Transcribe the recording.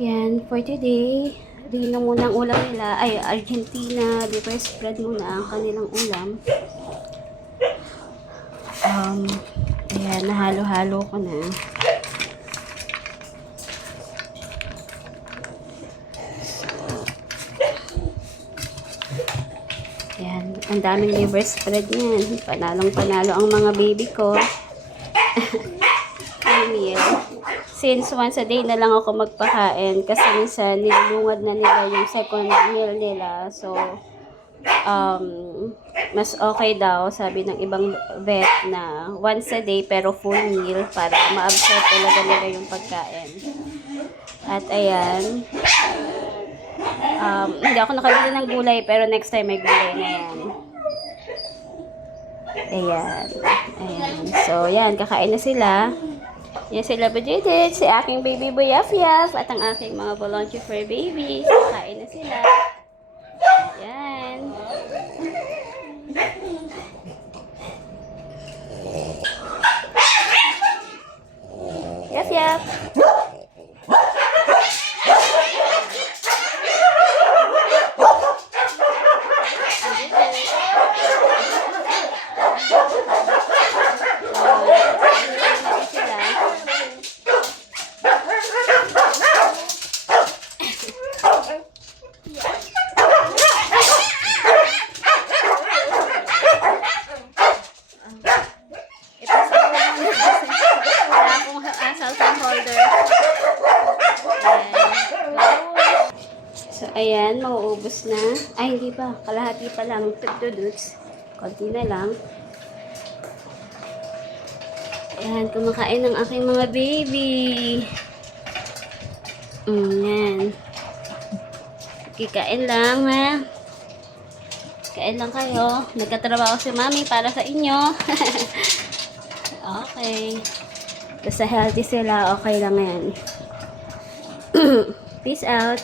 Yan, for today, Rino muna ang ulam nila. Ay, Argentina, liver spread muna ang kanilang ulam. Ayan, nahalo-halo ko na. Ayan, ang daming liver spread niyan. Panalong-panalo ang mga baby ko. Meal. Since once a day na lang ako magpakain kasi minsan nilulungad na nila yung second meal nila. So, mas okay daw, sabi ng ibang vet, na once a day pero full meal para ma-absorb talaga nila yung pagkain. At ayan, hindi ako nakabili ng gulay pero next time may gulay na yan. Ayan. So, yan, kakain na sila. Yan sila Bajidit, si aking baby boy Yaf-Yaf, at ang aking mga volunteer for babies. Kakain na sila. Yan. Yaf-Yaf. Cellphone holder. So, ayan, mauubos na. Ay, hindi pa. Kalahati pa lang. Tugduduts. Konti na lang. Ayan, kumakain ng aking mga baby. Ayan. Kikain lang, ha? Kain lang kayo. Nagkatrabaho si mami para sa inyo. Okay. Basta healthy sila, okay lang yan. Peace out.